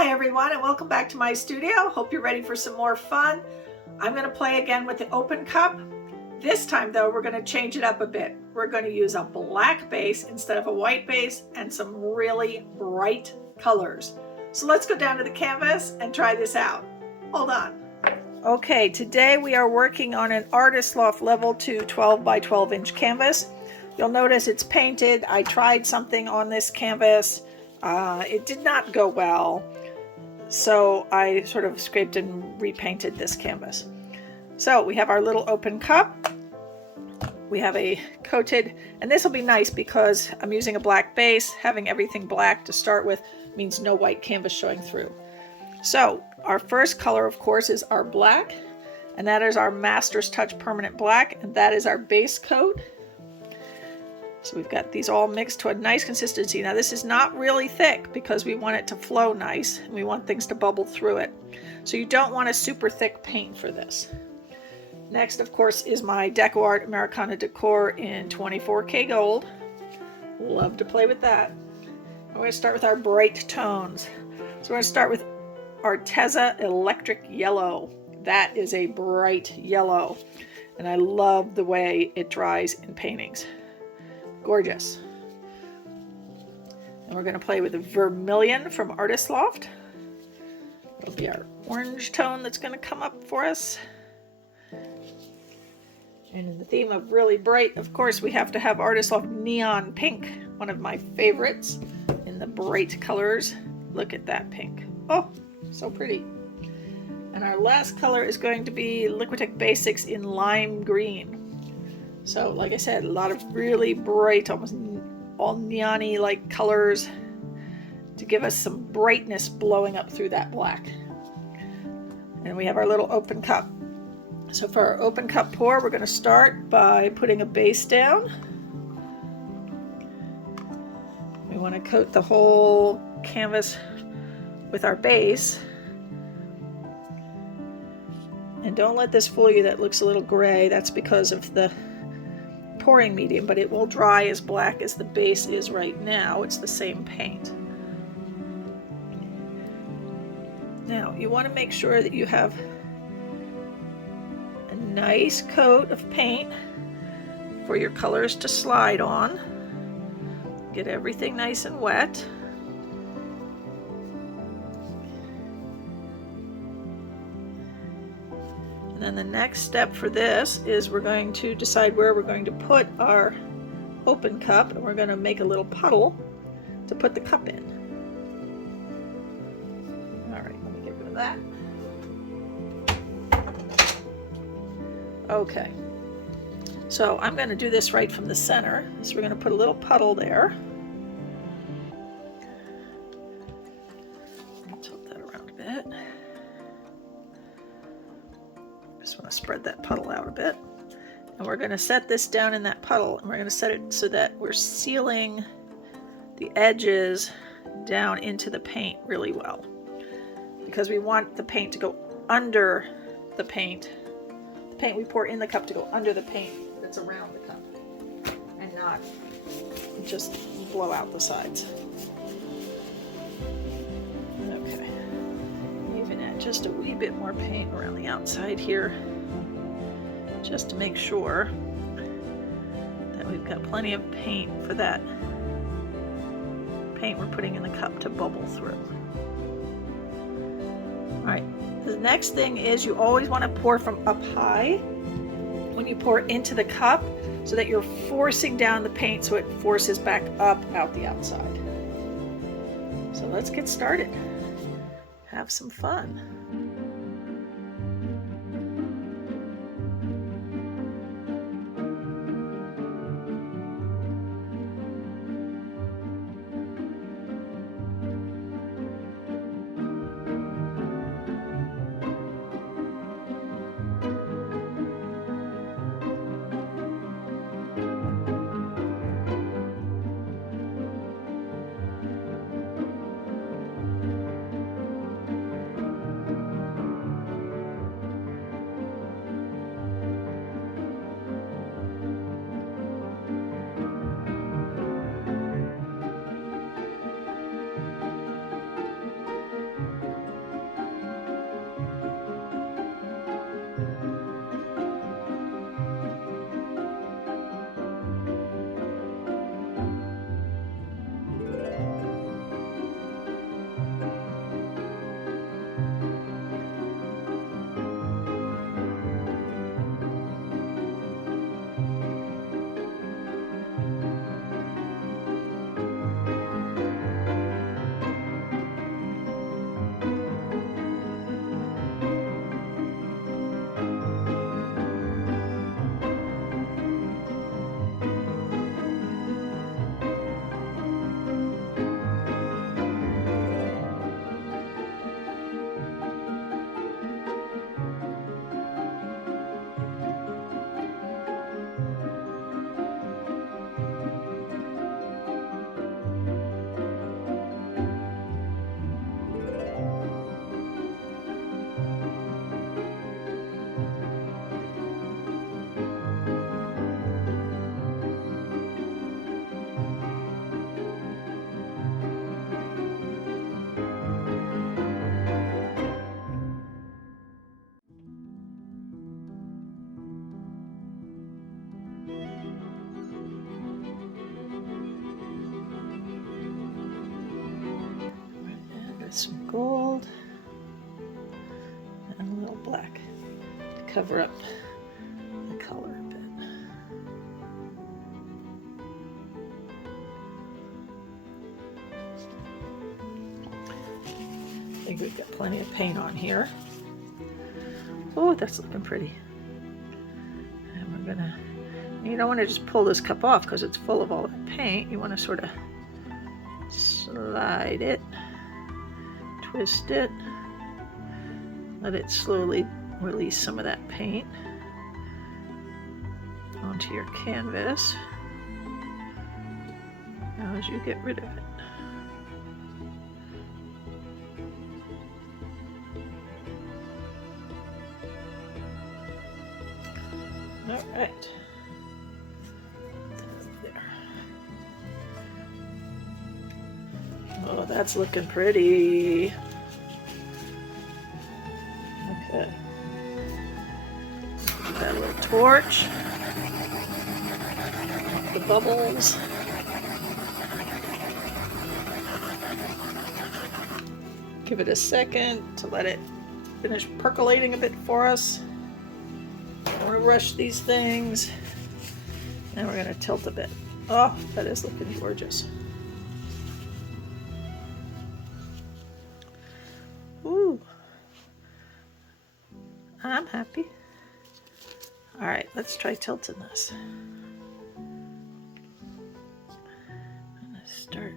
Hi everyone, and welcome back to my studio. Hope you're ready for some more fun. I'm going to play again with the open cup. This time though, we're going to change it up a bit. We're going to use a black base instead of a white base and some really bright colors. So let's go down to the canvas and try this out. Hold on. Okay, today we are working on an Artist Loft Level 2 12 by 12 inch canvas. You'll notice it's painted. I tried something on this canvas. It did not go well, so I sort of scraped and repainted this canvas. So we have our little open cup. We have a coated, and this will be nice because I'm using a black base. Having everything black to start with means no white canvas showing through. So our first color, of course, is our black, and that is our Master's Touch Permanent Black, and that is our base coat. So we've got these all mixed to a nice consistency. Now this is not really thick because we want it to flow nice and we want things to bubble through it. So you don't want a super thick paint for this. Next, of course, is my DecoArt Americana Decor in 24K gold. Love to play with that. I'm going to start with our bright tones. So we're going to start with Arteza Electric Yellow. That is a bright yellow, and I love the way it dries in paintings. Gorgeous. And we're going to play with the Vermillion from Artist Loft. It'll be our orange tone that's going to come up for us. And in the theme of really bright, of course, we have to have Artist Loft Neon Pink, one of my favorites in the bright colors. Look at that pink. Oh, so pretty. And our last color is going to be Liquitex Basics in Lime Green. So, like I said, a lot of really bright, almost all neon-y like colors to give us some brightness blowing up through that black. And we have our little open cup. So for our open cup pour, we're going to start by putting a base down. We want to coat the whole canvas with our base. And don't let this fool you that it looks a little gray. That's because of the pouring medium, but it will dry as black as the base is right now. It's the same paint. Now you want to make sure that you have a nice coat of paint for your colors to slide on. Get everything nice and wet. And then the next step for this is we're going to decide where we're going to put our open cup, and we're going to make a little puddle to put the cup in. All right, let me get rid of that. Okay, so I'm going to do this right from the center. So we're going to put a little puddle there. Tilt that around a bit. Just want to spread that puddle out a bit, and we're going to set this down in that puddle, and we're going to set it so that we're sealing the edges down into the paint really well, because we want the paint to go under the paint we pour in the cup to go under the paint that's around the cup and not just blow out the sides. Okay. Even add just a wee bit more paint around the outside here, just to make sure that we've got plenty of paint for that paint we're putting in the cup to bubble through. Alright, the next thing is you always want to pour from up high when you pour into the cup, so that you're forcing down the paint so it forces back up out the outside. So let's get started. Have some fun. black to cover up the color a bit. I think we've got plenty of paint on here. Oh, that's looking pretty. And we're gonna, you don't want to just pull this cup off because it's full of all that paint. You want to sort of slide it, twist it, let it slowly release some of that paint onto your canvas as you get rid of it. All right. There. Oh, that's looking pretty. Okay. That little torch. The bubbles. Give it a second to let it finish percolating a bit for us. Don't rush these things. Now we're going to tilt a bit. Oh, that is looking gorgeous. Ooh. I'm happy. All right, let's try tilting this. I'm going to start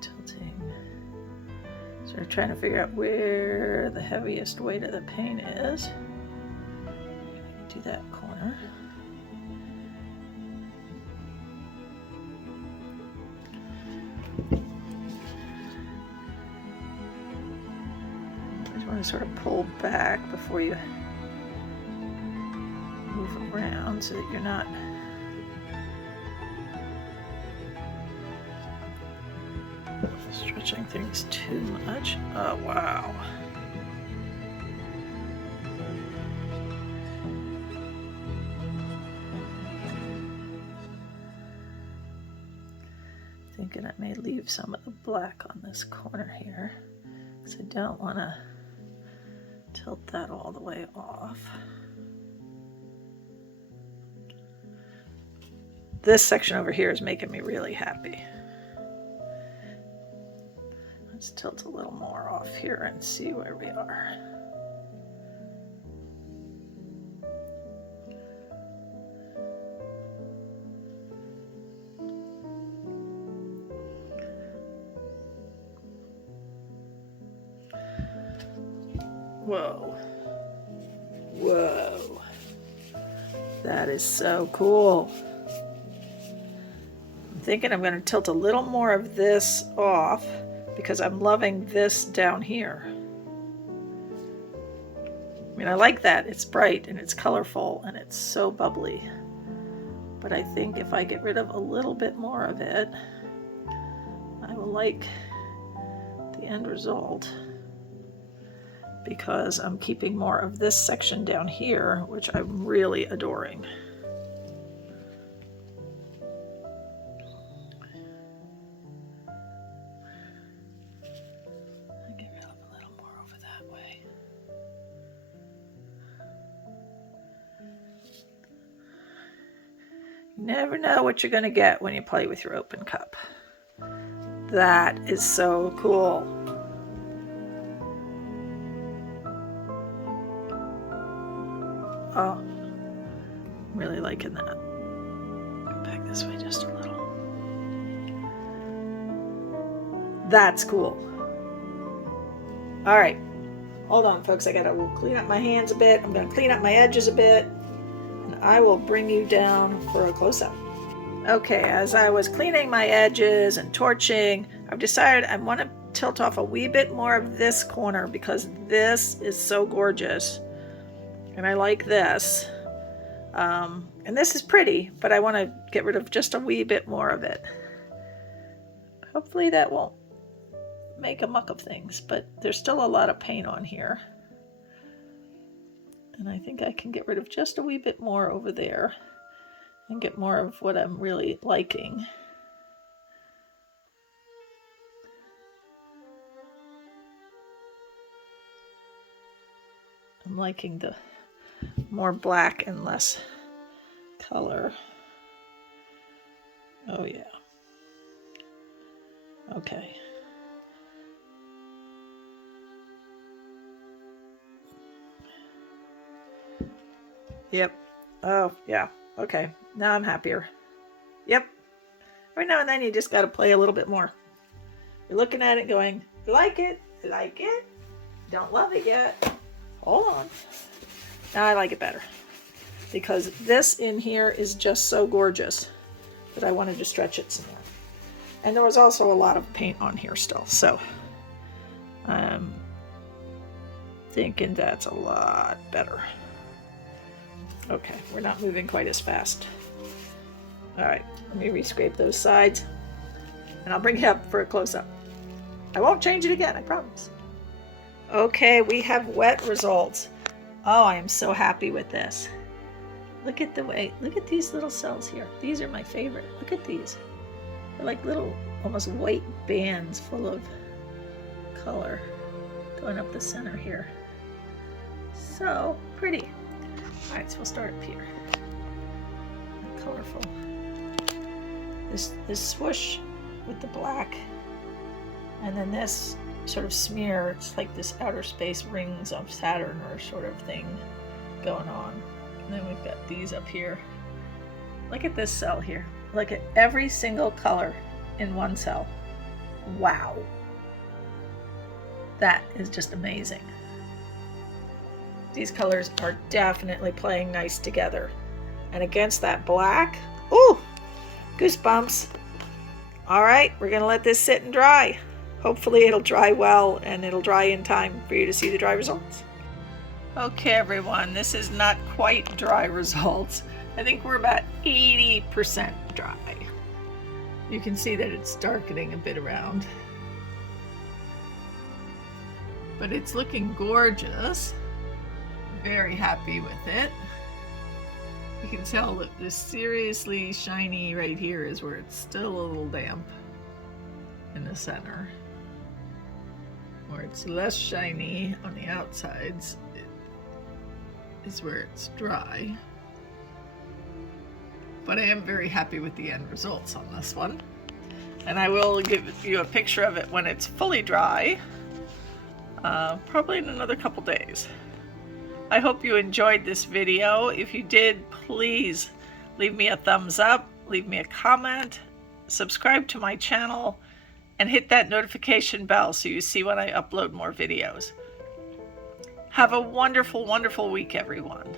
tilting. So we're trying to figure out where the heaviest weight of the paint is. Do that corner. You just want to sort of pull back before you move around so that you're not stretching things too much. Oh, wow. Thinking I may leave some of the black on this corner here because I don't want to tilt that all the way off. This section over here is making me really happy. Let's tilt a little more off here and see where we are. Whoa. Whoa. That is so cool. I'm thinking I'm going to tilt a little more of this off because I'm loving this down here. I mean, I like that. It's bright and it's colorful and it's so bubbly. But I think if I get rid of a little bit more of it, I will like the end result, because I'm keeping more of this section down here, which I'm really adoring. I get rid of a little more over that way. You never know what you're going to get when you play with your open cup. That is so cool. Oh, I'm really liking that. Go back this way just a little. That's cool. All right, hold on, folks. I gotta clean up my hands a bit. I'm gonna clean up my edges a bit, and I will bring you down for a close-up. Okay, as I was cleaning my edges and torching, I've decided I want to tilt off a wee bit more of this corner because this is so gorgeous. And I like this. And this is pretty, but I want to get rid of just a wee bit more of it. Hopefully that won't make a muck of things, but there's still a lot of paint on here. And I think I can get rid of just a wee bit more over there and get more of what I'm really liking. liking the more black and less color. Oh yeah. Okay. Yep. Oh yeah. Okay. Now I'm happier. Yep. Every now and then you just got to play a little bit more. You're looking at it going, you like it? You like it? Don't love it yet. Hold on. Now I like it better. Because this in here is just so gorgeous that I wanted to stretch it some more. And there was also a lot of paint on here still. So I'm thinking that's a lot better. Okay, we're not moving quite as fast. All right, let me rescrape those sides and I'll bring it up for a close-up. I won't change it again, I promise. Okay, we have wet results. Oh, I am so happy with this. Look at the way, look at these little cells here. These are my favorite. Look at these. They're like little, almost white bands full of color going up the center here. So pretty. All right, so we'll start up here. Colorful. This swoosh with the black, and then this sort of smear. It's like this outer space rings of Saturn or sort of thing going on. And then we've got these up here. Look at this cell here. Look at every single color in one cell. Wow. That is just amazing. These colors are definitely playing nice together. And against that black, ooh, goosebumps. All right, we're gonna let this sit and dry. Hopefully it'll dry well and it'll dry in time for you to see the dry results. Okay, everyone, this is not quite dry results. I think we're about 80% dry. You can see that it's darkening a bit around. But it's looking gorgeous. Very happy with it. You can tell that this seriously shiny right here is where it's still a little damp in the center. Where it's less shiny on the outsides is where it's dry. But I am very happy with the end results on this one. And I will give you a picture of it when it's fully dry, probably in another couple days. I hope you enjoyed this video. If you did, please leave me a thumbs up, leave me a comment, subscribe to my channel, and hit that notification bell so you see when I upload more videos. Have a wonderful, wonderful week, everyone.